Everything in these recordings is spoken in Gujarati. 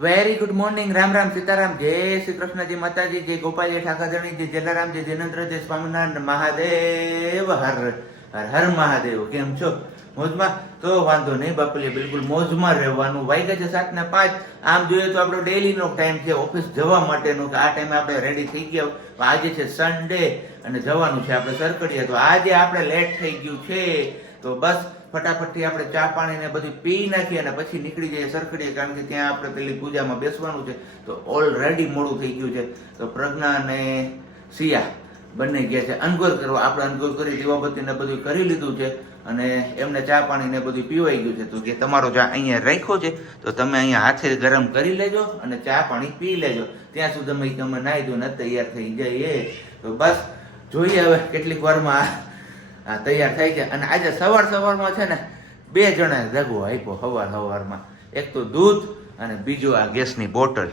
Very good morning Ram Ram Sitaram જય શ્રી કૃષ્ણજી માતાજી જય ગોપાલજી ઠાકાધણી જય જલારામ જય જિનેન્દ્ર જય સ્વામિનારાયણ મહાદેવ હર હર હર મહાદેવ કેમ છો? મોજમાં? તો વાંધો નહીં, બાપુલી બિલકુલ મોજમાં રહેવાનું. વાગ્યા છે સાત ને પાંચ. આમ જોઈએ તો આપણો ડેલીનો ટાઈમ છે. ઓફિસ જવા માટેનો કે આ ટાઈમે આપણે રેડી થઈ ગયા આજે છે સન્ડે અને જવાનું છે આપણે સરકડીએ. તો આજે આપણે લેટ થઈ ગયું છે. તો બસ ફટાફટથી આપણે ચા પાણી ને બધું પી નાખીએ અને પછી નીકળી જઈએ સરખડીએ, કારણ કે ત્યાં આપણે પેલી પૂજામાં બેસવાનું છે. તો ઓલરેડી મોડું થઈ ગયું છે. તો પ્રજ્ઞા અને સિયા બંને ગયા છે. અનગોર કરવા, આપણે અનગોર કરી, દીવાબત્તી ને બધું કરી લીધું છે અને એમને ચા પાણી ને બધું પીવાઈ ગયું છે. તો કે તમારો ચા અહીંયા રાખ્યો છે, તો તમે અહીંયા હાથે ગરમ કરી લેજો અને ચા પાણી પી લેજો. ત્યાં સુધી અમે તમે નાહી દો ને તૈયાર થઈ જઈએ. તો બસ, જોઈએ હવે કેટલીક વારમાં તૈયાર થાય છે અને આજે સવાર સવારમાં છે ને, બે જણા દગો આપ્યો સવાર સવારમાં એક તો દૂધ અને બીજું આ ગેસની બોટલ.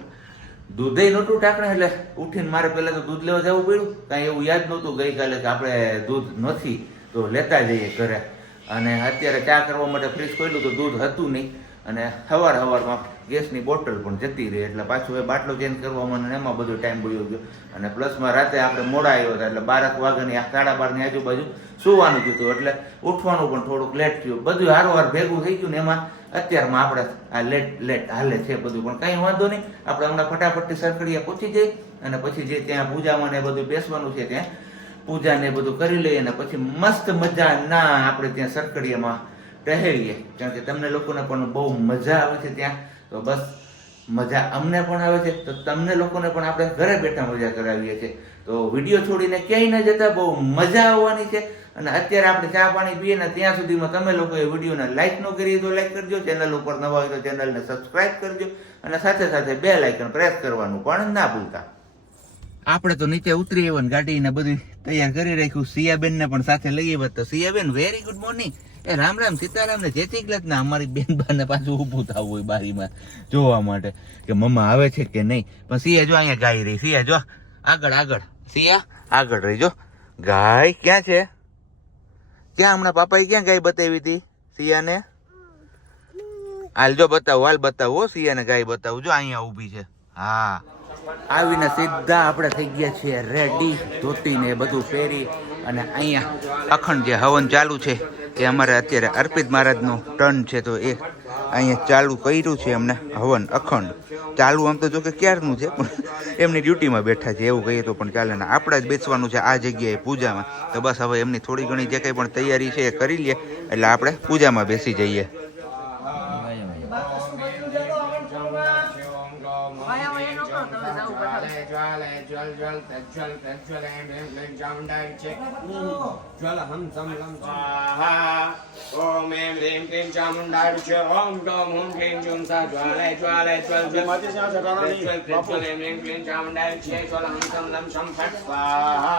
દૂધે નહોતું ટાંકણે એટલે ઉઠીને મારે પહેલાં તો દૂધ લેવા જવું પડ્યું. કાંઈ એવું યાદ નહોતું ગઈકાલે કે આપણે દૂધ નથી, તો લેતા જઈએ ઘરે. અને અત્યારે ચા કરવા માટે ફ્રીજ ખોલ્યું તો દૂધ હતું નહીં. અને સવાર સવારમાં ગેસની બોટલ પણ જતી રહી, એટલે પાછું એ બાટલો ચેન્જ કરવામાં અને એમાં બધો ટાઈમ વયો ગયો. અને પ્લસમાં રાતે આપણે મોડા આવ્યો હતા, એટલે બારક વાગ્યાની આ સાડા બારની આજુબાજુ સુવાનું થયું એટલે ઉઠવાનું પણ થોડુંક લેટ થયું. બધું હારોહાર ભેગું થઈ ગયું ને એમાં અત્યારમાં આપણે આ લેટ લેટ હાલે છે બધું, પણ કંઈ વાંધો નહીં. આપણે હમણાં ફટાફટથી સરખડીયા પહોંચી જઈએ અને પછી જે ત્યાં પૂજામાં ને બધું બેસવાનું છે ત્યાં, પૂજા ને બધું કરી લઈએ અને પછી મસ્ત મજા ના આપણે ત્યાં સરકડીયામાં ટહેલીએ. કારણ કે તમને લોકોને પણ બહુ મજા આવે છે ત્યાં. તો બસ મજા અમને પણ આવે છે. તો તમને લોકોને પણ આપણે ઘરે બેઠા મજા કરાવીએ છીએ. તો વીડિયો છોડીને ક્યાંય ન જતા, બહુ મજા આવવાની છે. અને અત્યારે આપણે ચા પાણી પીએ ને ત્યાં સુધીમાં તમે લોકોએ વિડીયોને લાઈક ન કરીએ તો લાઈક કરજો. ચેનલ ઉપર નવા હોય તો ચેનલને સબસ્ક્રાઇબ કરજો. અને સાથે સાથે બે લાઇકન પ્રેસ કરવાનું પણ ના ભૂલતા. આપણે તો નીચે ઉતરી આવ્યા ને ગાડી ને બધું તૈયાર કરી રાખ્યું. સિયાબેન ને પણ સાથે લઈ આવ્યા. તો સિયાબેન વેરી ગુડ મોર્નિંગ એ રામ રામ સીતારામ ને જય શ્રી કૃષ્ણ અમારી બેન બાને પાછું ઊભું થવું હોય બારીમાં જોવા માટે કે મમ્મા આવે છે કે નહીં? પણ સિયા જો અહીંયા ગાય રહી સિયા જો, આગળ આગળ સિયા આગળ રહી, જો. ગાય ક્યાં છે? ક્યાં હમણાં પાપાએ ક્યાં ગાય બતાવી હતી? સિયાને હાલ જો બતાવો, હાલ બતાવો સિયાને ગાય બતાવું. જો અહીંયા ઊભી છે. હા. આવીને સીધા આપણે થઈ ગયા છીએ, રેડી. ધોતી ને બધું પહેરી અને અહીંયા અખંડ જે હવન ચાલુ છે એ અમારે અત્યારે અર્પિત મહારાજનું ટર્ન છે તો એ અહીંયા ચાલુ કર્યું છે એમને હવન અખંડ. ચાલુ આમ તો જો કે ક્યારનું છે, પણ એમની ડ્યુટીમાં બેઠા છે, એવું કહીએ તો પણ ચાલે ને આપણે જ બેસવાનું છે આ જગ્યાએ પૂજામાં. તો બસ હવે એમની થોડી ઘણી જે કંઈ પણ તૈયારી છે એ કરી લઈએ એટલે આપણે પૂજામાં બેસી જઈએ. ज्वल हम सम लम स्वाहा ओम ऐं ह्रीं क्लीं चामुण्डाय विचे ओम गौं हूं क्लीं जुं सा ज्वालय ज्वालय ज्वल ज्वल ज्वल ज्वल ज्वल ऐं ह्रीं क्लीं चामुण्डाय विचे ज्वल हम सम लम शं फट् स्वाहा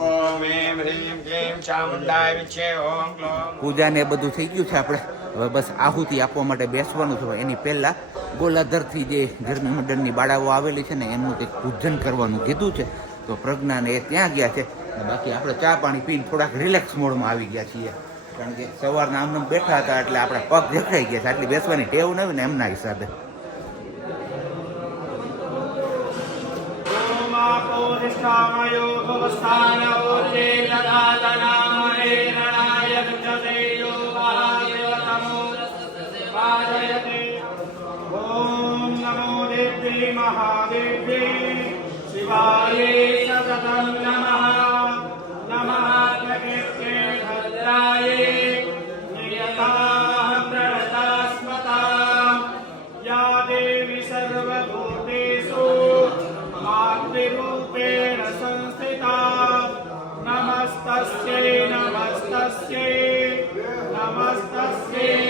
ओम ऐं ह्रीं क्लीं चामुण्डाय विचे ओम ग्लौं પૂજા ને એ બધું થઈ ગયું છે આપણે હવે બસ આહુતિ આપવા માટે બેસવાનું છે એની પહેલા ગોલાધરથી જે ગરમી મંડળની બાળાઓ આવેલી છે ને એમનું કંઈક પૂજન કરવાનું કીધું છે, તો પ્રજ્ઞાને એ ત્યાં ગયા છે. બાકી આપણે ચા પાણી પીને થોડાક રિલેક્સ મોડમાં આવી ગયા છીએ. કારણ કે સવારના આમને બેઠા હતા એટલે આપણા પગ દેખાઈ ગયા છે. આટલી બેસવાની ટેવ નવી ને એમના હિસાબે. ભવસ્થાનયો ભવસ્થાના नमस्तस्यै नमस्तस्यै नमस्तस्यै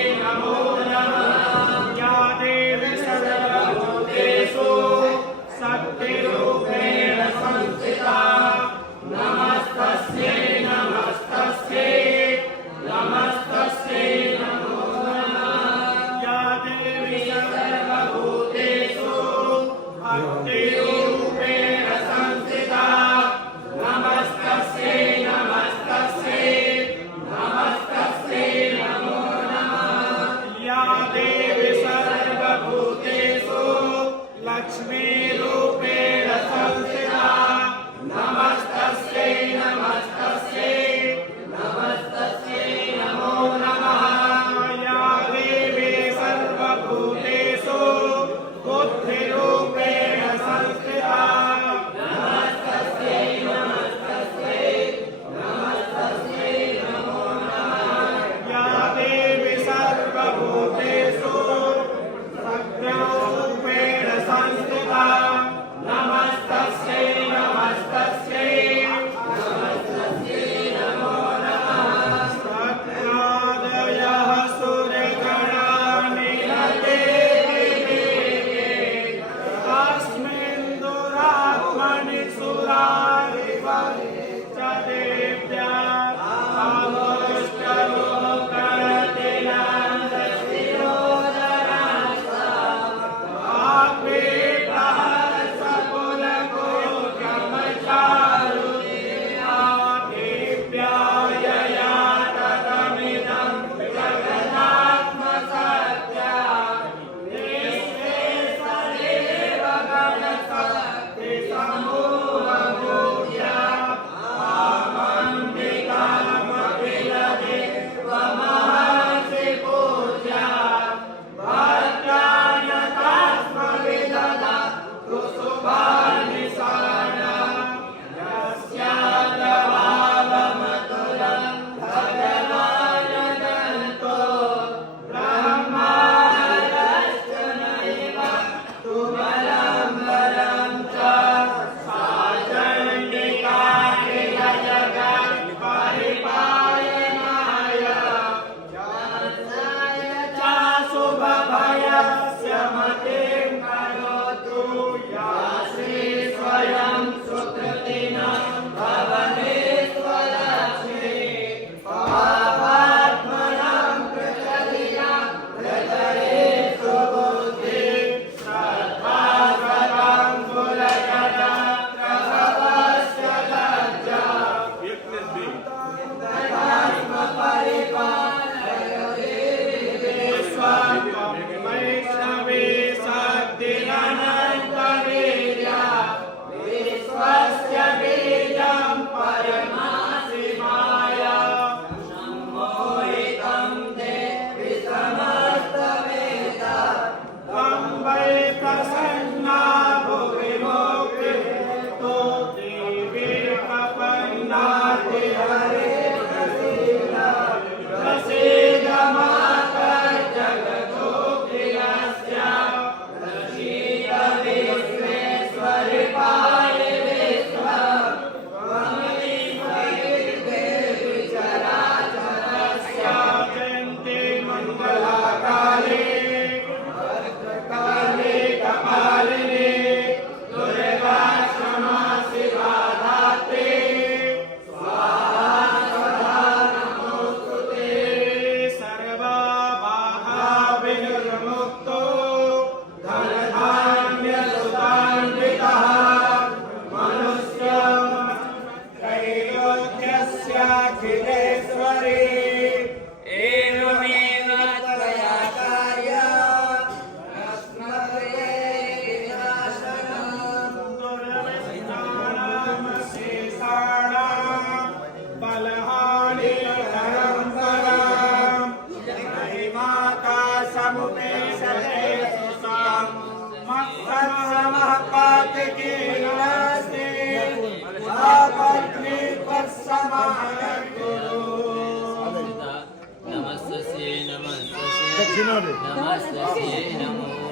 దక్షిణాది నమస్తే నమో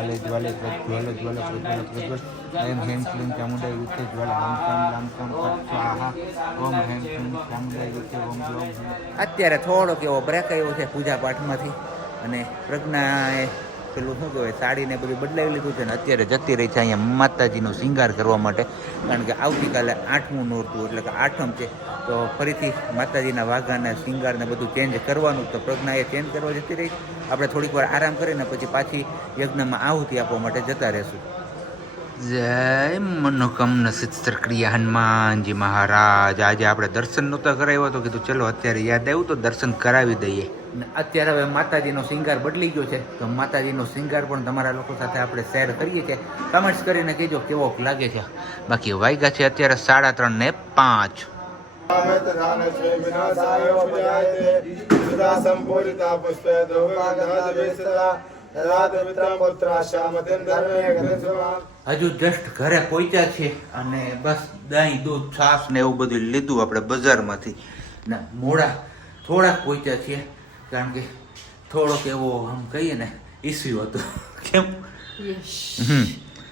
ज्वाले ज्वाले प्रज्वल ज्वल प्रज्वल प्रज्वल ऐं हें क्लीं चामुण्डा युक्ते ज्वल हं कं लां कं स्वाहा ઓમ હેમ ક્લીં ચામુંડા યુક્તે ઓમ જ્વલ અત્યારે થોડોક એવો બ્રેક આવ્યો છે પૂજા પાઠમાંથી અને એ પેલું શું કહેવાય, સાડીને બધું બદલાવી લીધું છે ને અત્યારે જતી રહી છે અહીંયા માતાજીનો શિંગાર કરવા માટે. કારણ કે આવતીકાલે આઠમું નોરતું, એટલે કે આઠમ છે. તો ફરીથી માતાજીના વાઘાને શિંગારને બધું ચેન્જ કરવાનું તો પ્રજ્ઞા એ ચેન્જ કરવા જતી રહી. આપણે થોડીક વાર આરામ કરીને પછી પાછી યજ્ઞમાં આહુતિ આપવા માટે જતા રહેશું. જય મનોકામના સિત્તર ક્રિયા હનુમાનજી મહારાજ. આજે આપણે દર્શન નહોતા કરાવ્યો તો કીધું, ચલો, અત્યારે યાદ આવ્યું તો દર્શન કરાવી દઈએ. અત્યારે હવે માતાજીનો શિંગાર બદલી ગયો છે. તો માતાજીનો શિંગાર પણ તમારા લોકો સાથે આપણે શેર કરીએ છીએ. કમેન્ટ્સ કરીને કહેજો કેવો લાગે છે. બાકી વાગ્યા છે અત્યારે સાડા ત્રણ ને પાંચ. હજુ જસ્ટ ઘરે પહોંચ્યા છે અને બસ દહીં દૂધ છાશ ને એવું બધું લીધું આપણે બજારમાંથી. ને મોડા થોડાક પહોંચ્યા છીએ. કારણ કે થોડોક એવો આમ કહીએ ને ઇસ્યુ હતો. કેમ? હમ.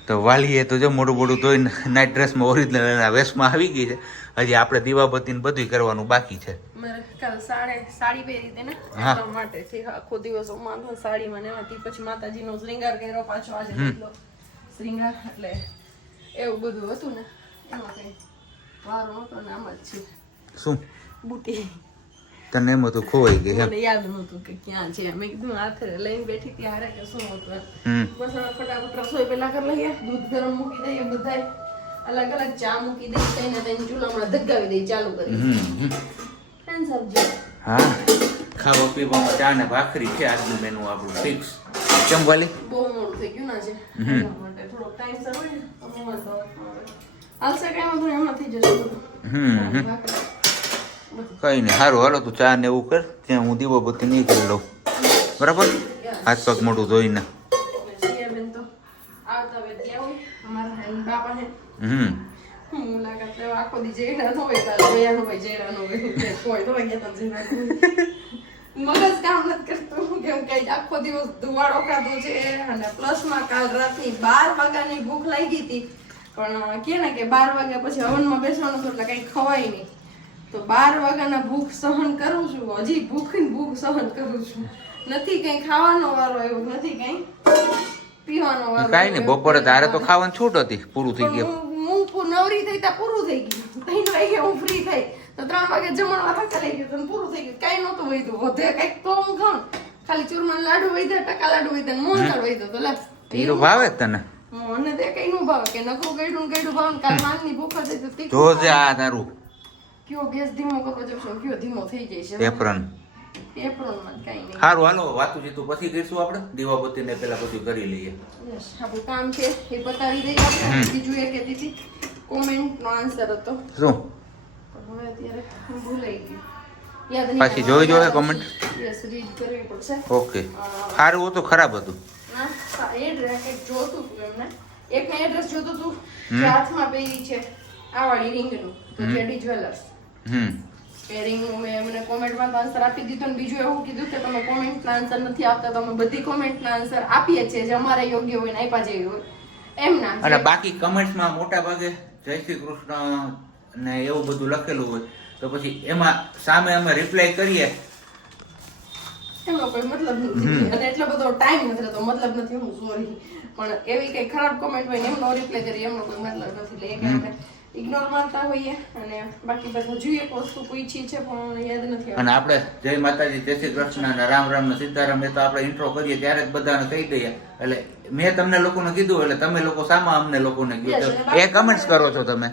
તો વાલીએ તો જો મોડું મોટું ધોઈને નાઇટ ડ્રેસમાં ઓરિજિનલ વેશમાં આવી ગઈ છે. હજી આપણે દીવાબત્તીને બધું કરવાનું બાકી છે. મારે સાડે સાડી પહેરી હતી ને હા. માટે થી આખો દિવસ સાડીમાં ને એમાંથી પછી માતાજીનો શ્રૃંગાર કર્યો પાછો આજે હમ. એટલો શ્રૃંગાર એટલે એવું બધું હતું ને. એમાં કઈ વારો હતો ને આમ જ છે. શું? બુટી. તને એમ હતું ખોવાઈ ગઈ મને યાદ નહોતું કે ક્યાં છે. મેં કીધું હાથે લઈને બેઠી ત્યારે કે શું હતું બસ હવે ફટાફટ રસોઈ પેલા કરી લઈએ. દૂધ ગરમ મૂકી દઈએ બધાય. અલગ અલગ ચા મૂકી દઈએ કઈને તેને ચૂલામાં ધગાવી દઈએ ચાલુ કરી હમ હમ. સબ્જી હા. ખાવા પીવામાં ચા ને ભાખરી છે આજનું મેનુ આપણું ફિક્સ કેમ બહુ મોડું થઈ ગયું ના છે થોડો થોડોક ટાઈમ સર હોય ને તો હું વાંધો આવે. હાલશે કઈ વાંધો નહીં, થઈ જશે. હમ હમ. ભાખરી. કઈ નહીં સારું હાલો તું ચા ને એવું કર, ત્યાં હું દીવાબત્તી નહીં કરી લઉં. બરાબર? હાથ પગ મોઢું ધોઈને હમ. મગજ કામ નથી કરતું. કેમ કે આખો દિવસ ધુવાડો ખાધો છે અને પ્લસમાં કાલ રાતની બાર વાગ્યાની ભૂખ લાગી હતી પણ કે ને કે બાર વાગ્યા પછી હવનમાં બેસવાનું એટલે કઈ ખવાય નહીં તો બાર વાગ્યાના ભૂખ સહન કરું છું. હજી ભૂખ ભૂખ સહન કરું છું. નથી કઈ ખાવાનો વારો આવ્યો નથી કઈ પીવાનો વારો કઈ નહીં બપોરે તારે તો ખાવાનું છૂટ હતી પૂરું થઈ ગયું. હું નવરી થઈ ત્યાં પૂરું થઈ ગયું. ત્રણ વાગે હું ફ્રી થઈ. તો ત્રણ વાગે જમણવા થતા લઈ ગયું તો પૂરું થઈ ગયું. કઈ નહોતું વધ્યું. વધે કંઈક તો હું ખાઉં. ખાલી ચૂરમાના લાડુ વધ્યા ટકા લાડુ વધ્યા ને મોહનથાળ વધ્યો તો લાસ. તીરો ભાવે તને? મને તે કઈ નું ભાવે. કે નકરું ગયડું ગયડું ભાવે કાલ માંગની ભૂખ હતી તો જોજે આ તારું. કયો ગેસ ધીમો કરવો જશો કયો ધીમો થઈ જાય છે? એપ્રન એપ્રોનમાં કઈ નહીં. સારું હાલો વાતું જીતું. પછી કરીશું આપણે? દીવાબત્તી ને પેલા બધું કરી લઈએ. આપણું કામ છે એ બતાવી દઈએ આપણે. બીજું એ કહેતી હતી કોમેન્ટ નો આન્સર હતો. શું? હવે અત્યારે ભૂલાઈ ગયું યાદ પાછી જોઈ comment? યસ રીડ કરવી પડશે. ઓકે સારું હતું ખરાબ હતું. ના એ ડ્રેસ એક જોતું હતું એમને. એક ને એડ્રેસ જોતું હતું. હાથમાં પહેરી છે આ વાળી રિંગનું તો જેડી જ્વેલર્સ હમ. મેં એમને કોમેન્ટમાં આન્સર આપી દીધો ને બીજું એવું કીધું કે તમે કોમેન્ટના આન્સર નથી આપતા તમે બધી કોમેન્ટના આન્સર આપીએ છીએ જે અમારે યોગ્ય હોય ને આપ્યા જેવી હોય. એમ ના અને બાકી કમેન્ટ્સમાં મોટા ભાગે જય શ્રી કૃષ્ણ ને એવું બધું લખેલું હોય તો પછી એમાં સામે અમે રિપ્લાય કરીએ. એનો કોઈ મતલબ નથી. અને એટલો બધો ટાઈમ નથી રહેતો મતલબ નથી હું સોરી પણ એવી કઈ ખરાબ કોમેન્ટ હોય ને એમનો રિપ્લાય કરી એમનો કોઈ મતલબ નથી. એટલે એ ઇગ્નોર મારતા હોઈએ અને બાકી બધું જોઈએ એક વસ્તુ પૂછી છે પણ યાદ નથી અને આપણે જય માતાજી જય શ્રી કૃષ્ણ અને રામ રામ ને સીતારામ એ તો આપણે ઇન્ટ્રો કરીએ ત્યારે જ બધાને કહી દઈએ. એટલે મેં તમને લોકોને કીધું એટલે તમે લોકો સામા અમને લોકોને કીધું. એ કમેન્ટ્સ કરો છો તમે.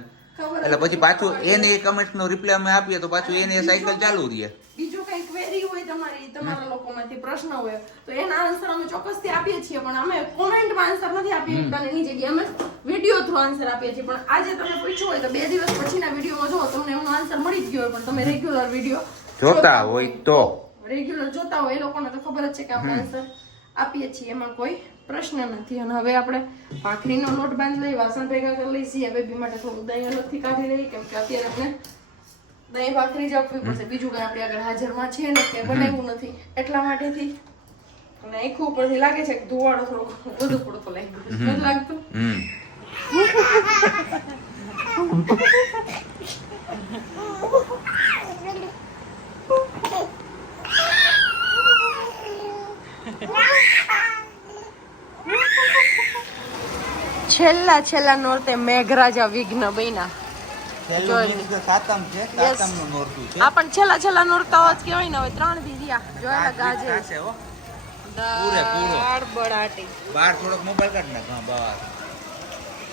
એટલે પછી પાછું એને એ કમેન્ટ્સનો રિપ્લાય અમે આપીએ તો પાછું એને એ સાયકલ ચાલુ રહે. બીજું કઈ ક્વેરી હોય તમારી તમારા લોકોમાંથી પ્રશ્ન હોય તો એના આન્સર અમે ચોક્કસથી આપીએ છીએ. પણ અમે કોમેન્ટમાં આન્સર નથી આપી શકતા એની જગ્યાએ અમે વીડિયો થ્રુ આન્સર આપીએ છીએ. પણ આજે તમે પૂછ્યું હોય તો બે દિવસ પછીના વિડીયોમાં જો તમને એમનો આન્સર મળી જ ગયો હોય પણ તમે રેગ્યુલર વીડિયો જોતા હોય તો. રેગ્યુલર જોતા હોય એ લોકોને તો ખબર જ છે કે આપણે આન્સર આપીએ છીએ. એમાં કોઈ પ્રશ્ન નથી. અને હવે આપણે ભાખરીનો લોટ બાંધી લઈ વાસણ ભેગા કરી લઈ છીએ. બેબી માટે થોડું દહીં અલગથી કાઢી લઈએ કેમ કે અત્યારે આપણે દહીં ભાખરી જ આપવી પડશે. બીજું કઈ આપણે આગળ હાજરમાં છે ને કે બનાવ્યું નથી. એટલા માટેથી અને આખું ઉપરથી લાગે છે કે ધુવાડો થોડો વધુ પડતો લાગી ગયો. લાગતું? છેલ્લા છેલ્લા નોરતે મેઘરાજા વિઘ્ન બન્યા. આ પણ છેલ્લા છેલ્લા નોરતા જ કહેવાય ને હવે ત્રણ દી જોયેલા ગાજે ગીત થશે હો. પૂરેપૂરો. દાળ બળાટી. બહાર થોડોક મોબાઈલ કાઢ નાખ બહાર.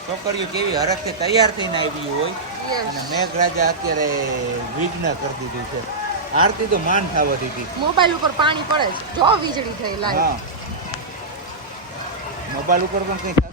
છોકરીઓ કેવી હરખથી તૈયાર થઈને આવી હોય. અને મેઘરાજા અત્યારે વિઘ્ન કરી દીધું છે. આરતી તો માન થવા દીધી. મોબાઈલ ઉપર પાણી પડે જો વીજળી થઈ લાઈવ મોબાઈલ ઉપર પણ કઈ થશે